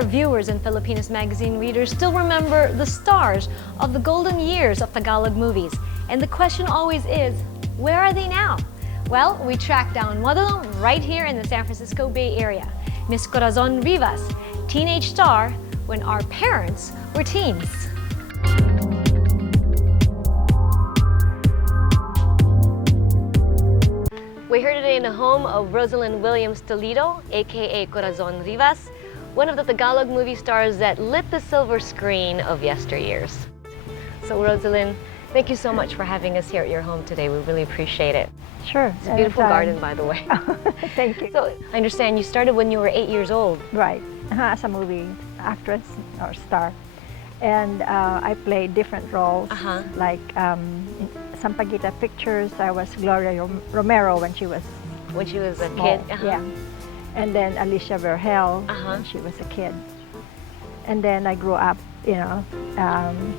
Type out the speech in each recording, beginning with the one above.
our viewers and Filipinas Magazine readers still remember the stars of the golden years of Tagalog movies. And the question always is, where are they now? Well, we tracked down one of them right here in the San Francisco Bay Area, Miss Corazon Rivas, teenage star when our parents were teens. We're here today in the home of Rosalind Williams Toledo, aka Corazon Rivas, one of the Tagalog movie stars that lit the silver screen of yesteryears. So Rosalind, thank you so much for having us here at your home today. We really appreciate it. Sure. It's a beautiful garden, by the way. Thank you. So I understand you started when you were 8 years old. Right, as a movie actress or star. And I played different roles, like in Sampaguita Pictures, I was Gloria Romero when she was a small. kid? Yeah. And then Alicia Vergel when she was a kid. And then I grew up,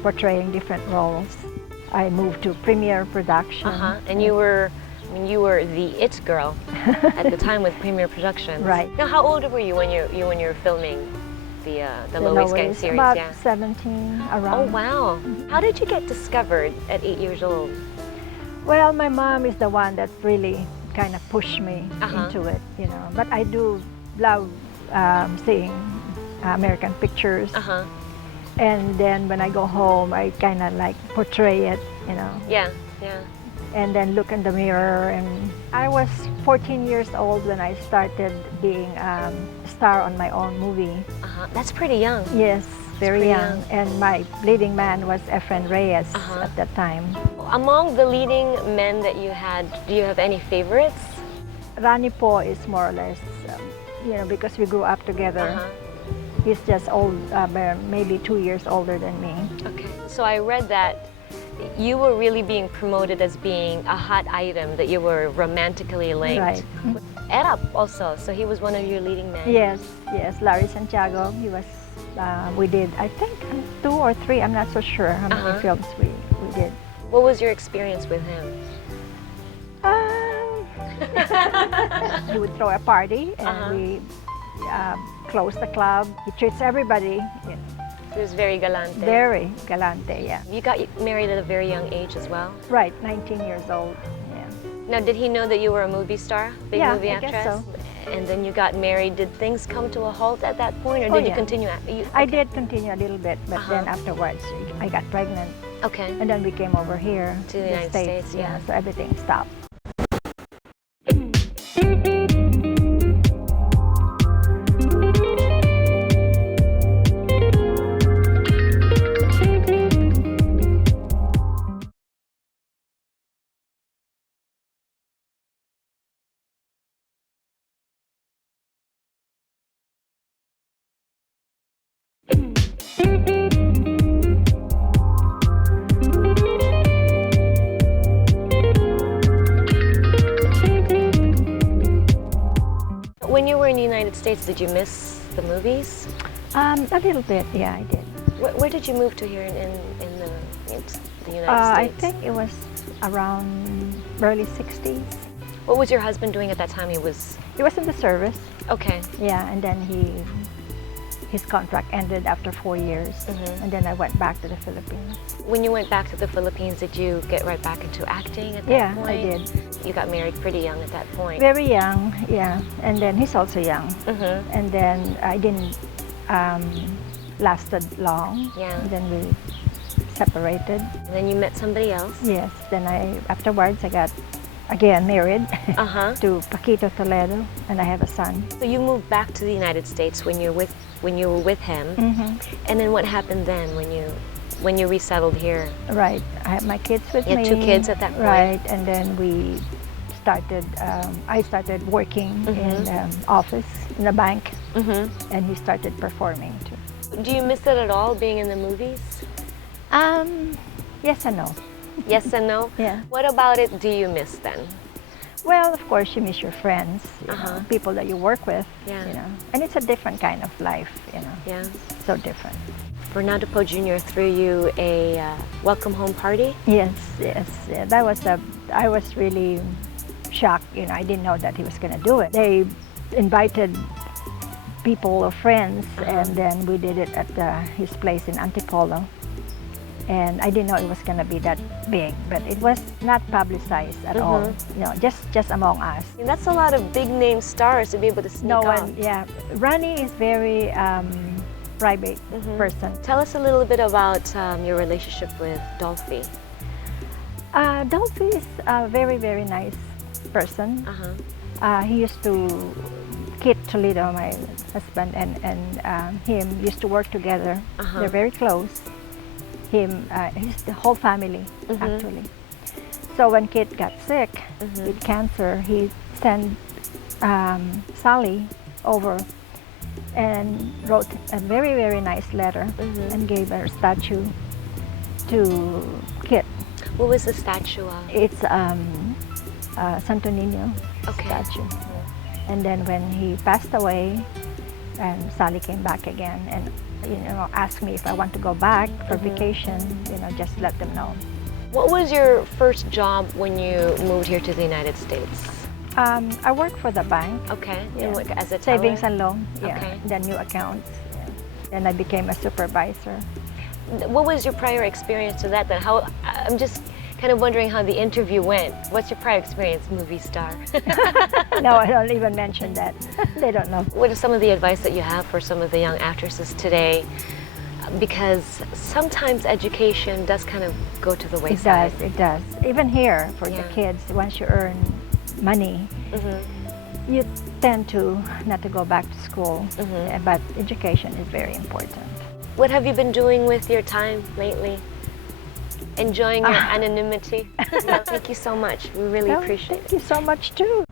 portraying different roles. I moved to Premiere Production. And you were the it girl at the time with Premiere Productions. Right. Now, how old were you when you were filming the Lois Gang series? About 17, around. Oh wow! How did you get discovered at 8 years old? Well, my mom is the one that really kind of pushed me into it, But I do love seeing American pictures. And then when I go home, I kind of like portray it, Yeah. And then look in the mirror. And I was 14 years old when I started being a star on my own movie. That's pretty young. Yes, very young. And my leading man was Efren Reyes at that time. Among the leading men that you had, do you have any favorites? Rani Po is more or less, because we grew up together. He's just old, maybe 2 years older than me. Okay. So I read that you were really being promoted as being a hot item, that you were romantically linked. Right. Erap also, so he was one of your leading men. Yes, Larry Santiago, he was, we did, I think 2 or 3, I'm not so sure how many films we did. What was your experience with him? He would throw a party and we close the club. He treats everybody. He was very galante. Very galante, yeah. You got married at a very young age as well? Right, 19 years old, yeah. Now, did he know that you were a movie star, big movie actress? I guess so. And then you got married. Did things come to a halt at that point, or did you continue? I did continue a little bit, but then afterwards I got pregnant. Okay. And then we came over here to the United States, yeah. So everything stopped. When you were in the United States, did you miss the movies? A little bit, yeah, I did. Where did you move to here in the United States? I think it was around early 60s. What was your husband doing at that time? He was in the service. Okay. Yeah, and then his contract ended after 4 years, and then I went back to the Philippines. When you went back to the Philippines, did you get right back into acting at that point? Yeah, I did. You got married pretty young at that point. Very young, yeah. And then he's also young. And then I didn't lasted long. Yeah. And then we separated. And then you met somebody else. Yes. Then afterwards I got again married to Paquito Toledo, and I have a son. So you moved back to the United States when you were with him. And then what happened then when you resettled here? Right. I have my kids with me. You had 2 kids at that point. Right. And then we started. I started working in the office in a bank, and he started performing too. Do you miss it at all, being in the movies? Yes and no. Yes and no? Yeah. What about it do you miss then? Well, of course, you miss your friends, people that you work with, Yeah. And it's a different kind of life, Yeah. so different. Bernardo Poe Jr. threw you a welcome home party? Yes. Yeah, that was I was really shocked, I didn't know that he was going to do it. They invited people or friends, and then we did it at his place in Antipolo. And I didn't know it was going to be that big, but it was not publicized at all. Just among us. And that's a lot of big name stars to be able to sneak No off. one, yeah. Ronnie is very private person. Tell us a little bit about your relationship with Dolphy. Dolphy is a very, very nice person. He used to, Kit Toledo, my husband, and him used to work together. They're very close. His the whole family, actually. So when Kit got sick with cancer, he sent Sally over and wrote a very, very nice letter and gave her a statue to Kit. What was the statue of? It's Santo Niño statue. And then when he passed away, and Sally came back again and asked me if I want to go back for vacation, just let them know. What was your first job when you moved here to the United States? I worked for the bank. Okay. Yeah. As a teller? Savings and loan. Yeah. Okay. Then new accounts. Yeah. Then I became a supervisor. What was your prior experience to that then? I'm just kind of wondering how the interview went. What's your prior experience, movie star? No, I don't even mention that. They don't know. What is some of the advice that you have for some of the young actresses today? Because sometimes education does kind of go to the wayside. It does. Even here, for the kids, once you earn money, you tend to not to go back to school. But education is very important. What have you been doing with your time lately? Enjoying your anonymity? Thank you so much. We really appreciate it. Thank you so much too.